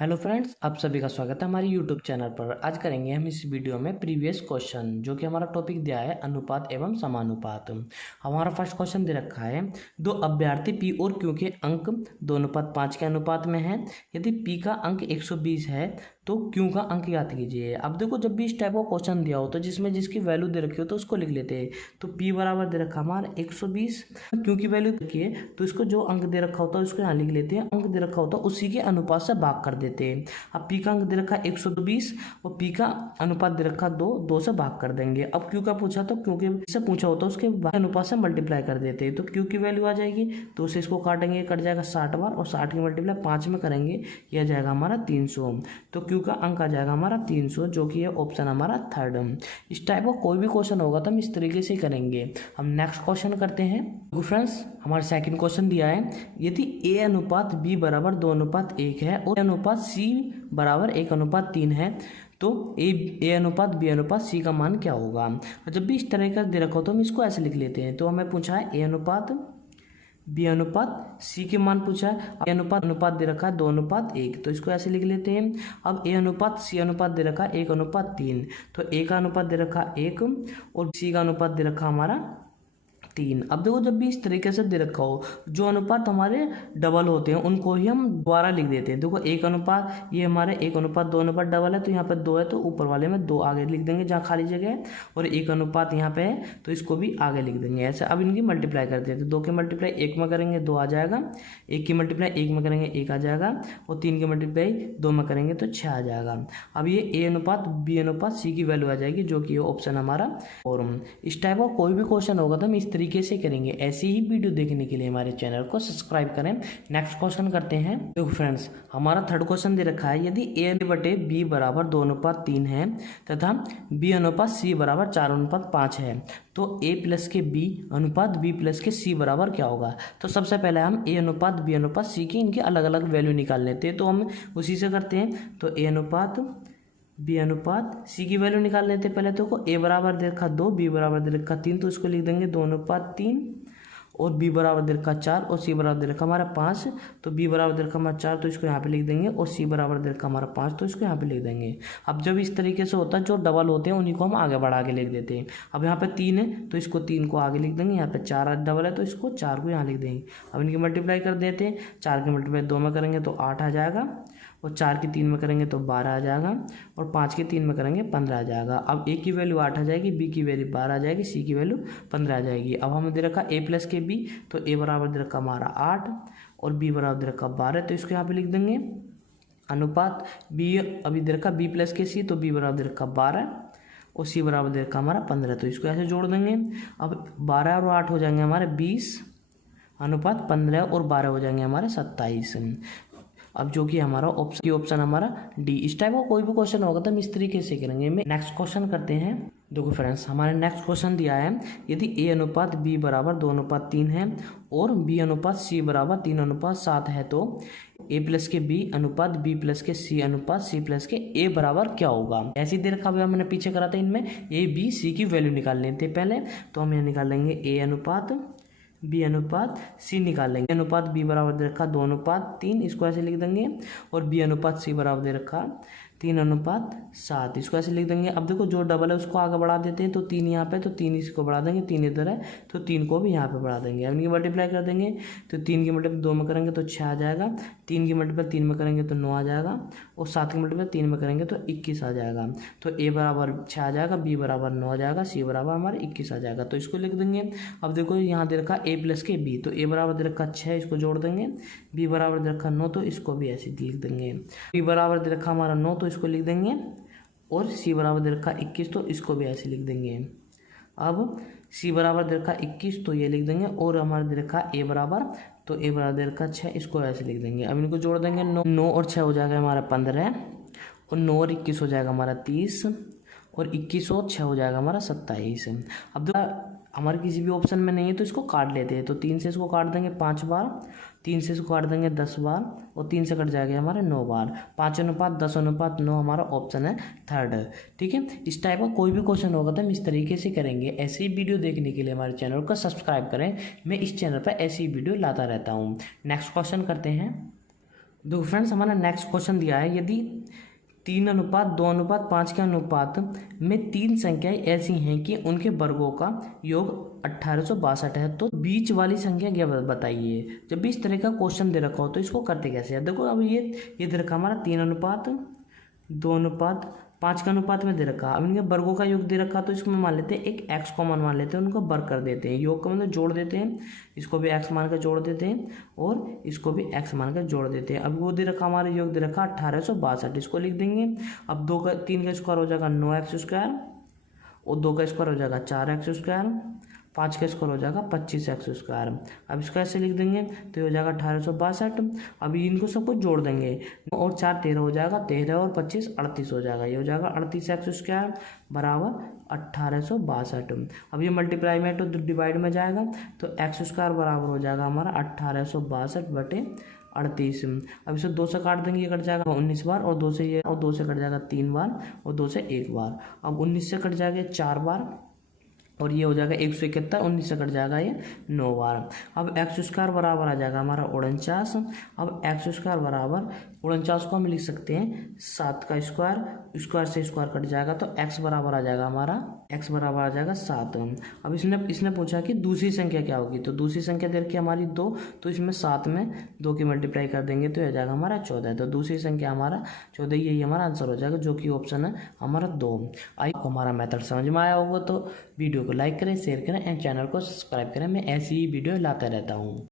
Hello friends, आप सभी का स्वागत है हमारे यूट्यूब चैनल पर। आज करेंगे हम इस वीडियो में प्रीवियस क्वेश्चन, जो कि हमारा टॉपिक दिया है अनुपात एवं समानुपात। हमारा फर्स्ट क्वेश्चन दे रखा है, दो अभ्यर्थी पी और क्यू के अंक 2:5 के अनुपात में है। यदि पी का अंक 120 है तो क्यू का अंक याद कीजिए। अब देखो, जब भी इस टाइप का क्वेश्चन दिया हो तो जिसमें जिसकी वैल्यू दे रखी हो तो उसको लिख लेते हैं। तो पी बराबर दे रखा हमारा 120, क्यू की वैल्यू रखिए तो इसको जो अंक दे रखा होता है उसको यहाँ लिख लेते हैं। अंक दे रखा होता है उसी के अनुपात से भाग कर देते हैं। अब पी का अंक दे रखा 120 और पी का अनुपात दे रखा 2 से भाग कर देंगे। अब क्यू का पूछा तो क्यू के से पूछा होता है उसके अनुपात से मल्टीप्लाई कर देते हैं। तो क्यू की वैल्यू आ जाएगी, तो उसे इसको काटेंगे, कट जाएगा 60 बार और 60 की मल्टीप्लाई 5 में करेंगे, यह जाएगा हमारा 300। तो क्यू का अंक आ जाएगा हमारा 300, जो कि है ऑप्शन हमारा थर्ड। इस टाइप का कोई भी क्वेश्चन होगा तो हम इस तरीके से करेंगे। हम नेक्स्ट क्वेश्चन करते हैं। तो फ्रेंड्स, हमारा सेकंड क्वेश्चन दिया है, यदि ए अनुपात बी बराबर 2:1 है और अनुपात सी बराबर 1:3 है तो ए अनुपात बी अनुपात सी का मान क्या होगा। और जब भी इस तरह का दे रखा हो तो हम इसको ऐसे लिख लेते हैं। तो हमें पूछा है ए अनुपात बी अनुपात सी के मान पूछा है। ए अनुपात दे रखा है 2:1, तो इसको ऐसे लिख लेते हैं। अब ए अनुपात सी अनुपात दे रखा है 1:3, तो ए का अनुपात दे रखा 1 और सी का अनुपात दे रखा हमारा 3। अब देखो, जब भी इस तरीके से दे रखा हो, जो अनुपात हमारे डबल होते हैं उनको ही हम दोबारा लिख देते हैं। देखो, एक अनुपात ये हमारे 1:2 डबल है, तो यहाँ पे 2 है तो ऊपर वाले में 2 आगे लिख देंगे जहाँ खाली जगह है, और एक अनुपात यहाँ पे है तो इसको भी आगे लिख देंगे ऐसे। अब इनकी मल्टीप्लाई कर देते हैं। 2 की मल्टीप्लाई 1 में करेंगे 2 आ जाएगा, 1 की मल्टीप्लाई 1 में करेंगे 1 आ जाएगा, और 3 की मल्टीप्लाई 2 में करेंगे तो 6 आ जाएगा। अब ये ए अनुपात बी अनुपात सी की वैल्यू आ जाएगी, जो कि ऑप्शन हमारा। और इस टाइप का कोई भी क्वेश्चन होगा तो हम इस तरीके से करेंगे। ऐसी ही वीडियो देखने के लिए हमारे चैनल को सब्सक्राइब करें। नेक्स्ट क्वेश्चन करते हैं। तो फ्रेंड्स, हमारा थर्ड क्वेश्चन दे रखा है, यदि ए बटे बी बराबर 2:3 है तथा बी अनुपात सी बराबर 4:5 है तो ए प्लस के बी अनुपात बी प्लस के सी बराबर क्या होगा। तो सबसे पहले हम ए अनुपात बी अनुपात सी की इनकी अलग अलग वैल्यू निकाल लेते हैं। तो हम उसी से करते हैं। तो ए अनुपात बी अनुपात सी की वैल्यू निकाल लेते हैं। पहले तो को ए बराबर दे रखा 2, बी बराबर दे रखा 3, तो इसको लिख देंगे 2:3, और बी बराबर दे रखा 4 और सी बराबर दे रखा हमारा 5। तो बी बराबर दे रखा हमारा 4, तो इसको यहाँ पे लिख देंगे, और सी बराबर दे रखा हमारा 5, तो इसको यहाँ पे लिख देंगे। अब जब इस तरीके से होता है, जो डबल होते हैं उन्हीं को हम आगे बढ़ा के लिख देते हैं। अब यहाँ पे 3 है तो इसको 3 को आगे लिख देंगे, यहाँ पे 4 डबल है तो इसको 4 को यहाँ लिख देंगे। अब इनकी मल्टीप्लाई कर देते हैं। 4 की मल्टीप्लाई 2 में करेंगे तो 8 आ जाएगा, और 4 की 3 में करेंगे तो 12 आ जाएगा, और 5 की 3 में करेंगे 15 आ जाएगा। अब ए की वैल्यू 8 आ जाएगी, बी की वैल्यू 12 आ जाएगी, सी की वैल्यू 15 आ जाएगी। अब हमें दे रखा ए प्लस के बी, तो ए बराबर दे रखा हमारा 8 और बी बराबर दे रखा 12, तो इसको यहाँ पे लिख देंगे। अनुपात बी अभी दे रखा बी प्लस के सी, तो बी बराबर दे रखा 12 और सी बराबर दे रखा हमारा 15, तो इसको ऐसे जोड़ देंगे। अब 12 और 8 हो जाएंगे हमारे 20, अनुपात 15 और 12 हो जाएंगे हमारे 27। अब जो कि हमारा ऑप्शन हमारा डी। इस टाइप का कोई भी क्वेश्चन होगा तो हम इस तरीके से करेंगे। नेक्स्ट क्वेश्चन करते हैं। देखो फ्रेंड्स, हमारे नेक्स्ट क्वेश्चन दिया है, यदि ए अनुपात बी बराबर 2:3 है और बी अनुपात सी बराबर 3:7 है तो ए प्लस के बी अनुपात बी प्लस के सी अनुपात सी प्लस के ए बराबर क्या होगा। ऐसी देर का भी हमने पीछे करा था। इनमें ए बी सी की वैल्यू निकाल लेते पहले। तो हम यहाँ निकाल लेंगे ए अनुपात बी अनुपात सी निकाल लेंगे। अनुपात बी बराबर दे रखा 2:3, इसको ऐसे लिख देंगे, और बी अनुपात सी बराबर दे रखा 3:7, इसको ऐसे लिख देंगे। अब देखो, जो डबल है उसको आगे बढ़ा देते हैं, तो 3 यहाँ पे, तो 3 इसको बढ़ा देंगे, 3 इधर है तो 3 को भी यहाँ पे बढ़ा देंगे। अब इनकी मल्टीप्लाई कर देंगे, तो 3 की मल्टीप्लाई 2 में करेंगे तो 6 आ जाएगा, 3 की मल्टीप्लाई 3 में करेंगे तो 9 आ जाएगा, और 7 की मल्टीप्लाई 3 में करेंगे तो 21 आ जाएगा। तो ए बराबर 6 आ जाएगा, बी बराबर 9 आ जाएगा, सी बराबर हमारे 21 आ जाएगा, तो इसको लिख देंगे। अब देखो, यहाँ दे रखा ए प्लस के बी, तो ए बराबर दे रखा 6, इसको जोड़ देंगे, बी बराबर दे रखा 9, तो इसको भी ऐसे लिख देंगे। बी बराबर दे रखा हमारा 9, तो इसको लिख देंगे, और सी बराबर दे रखा 21, तो इसको भी ऐसे लिख देंगे। अब सी बराबर दे रखा 21, तो ये लिख देंगे, और हमारा दे रखा ए बराबर, तो ए बराबर दे रखा 6, इसको ऐसे लिख देंगे। अब इनको जोड़ देंगे, 9 और 6 हो जाएगा हमारा 15, और 9 और 21 हो जाएगा हमारा 30, और 21 और 6 हो जाएगा हमारा 27। अब हमारे किसी भी ऑप्शन में नहीं है तो इसको काट लेते हैं। तो 3 से इसको काट देंगे 5 बार, 3 से इसको काट देंगे 10 बार, और 3 से कट जाएगा हमारे 9 बार। 5:10:9 हमारा ऑप्शन है थर्ड। ठीक है, इस टाइप का कोई भी क्वेश्चन होगा तो हम इस तरीके से करेंगे। ऐसी वीडियो देखने के लिए हमारे चैनल को सब्सक्राइब करें। मैं इस चैनल पर ऐसी वीडियो लाता रहता हूँ। नेक्स्ट क्वेश्चन करते हैं। देखो फ्रेंड्स, हमारा नेक्स्ट क्वेश्चन दिया है, यदि 3:2:5 के अनुपात में तीन संख्याएं ऐसी हैं कि उनके वर्गों का योग 1862 है, तो बीच वाली संख्या क्या बताइए। जब भी इस तरह का क्वेश्चन दे रखा हो तो इसको करते कैसे है। देखो अब ये दे रखा हमारा 3:2:5 के अनुपात में दे रखा। अब इनके वर्गों का योग दे रखा तो इसको मान लेते हैं, एक एक्स कॉमन मान लेते हैं, उनको वर्ग कर देते हैं। योग का मतलब जोड़ देते हैं, इसको भी एक्स मान कर जोड़ देते हैं और इसको भी एक्स मान कर जोड़ देते हैं। अब वो दे रखा हमारा योग दे रखा 1862, इसको लिख देंगे। अब 3 का स्क्वायर हो जाएगा 9x² और 2 का स्क्वायर हो जाएगा 4x², 5 का स्क्वायर हो जाएगा 25x²। अब इसको ऐसे लिख देंगे तो ये हो जाएगा 1862। अभी इनको सबको जोड़ देंगे, 9 और 4 13 हो जाएगा, 13 और 25 38 हो जाएगा। ये हो जाएगा 38x² बराबर 1862। अब ये मल्टीप्लाई में तो डिवाइड में जाएगा तो x² बराबर हो जाएगा हमारा 1862/38। अब इसे 2 से काट देंगे, ये कट जाएगा 19 बार और 2 से ये और 2 से कट जाएगा 3 बार और 2 से 1 बार। अब 19 से कट जाएगा 4 बार और ये हो जाएगा 171। 19 से कट जाएगा ये 9 बार। अब x² बराबर आ जाएगा हमारा 49। अब x² बराबर 49 को हम लिख सकते हैं 7 का स्क्वायर से स्क्वायर कट जाएगा तो x बराबर आ जाएगा हमारा 7। अब इसने पूछा कि दूसरी संख्या क्या होगी, तो दूसरी संख्या दे रखी हमारी 2, तो इसमें 7 में 2 की मल्टीप्लाई कर देंगे तो यह जाएगा हमारा 14। तो दूसरी संख्या हमारा 14, यही हमारा आंसर हो जाएगा, जो कि ऑप्शन है हमारा 2। आई आपको हमारा मेथड समझ में आया होगा तो वीडियो को लाइक करें, शेयर करें एंड चैनल को सब्सक्राइब करें। मैं ऐसी ही वीडियो लाता रहता हूँ।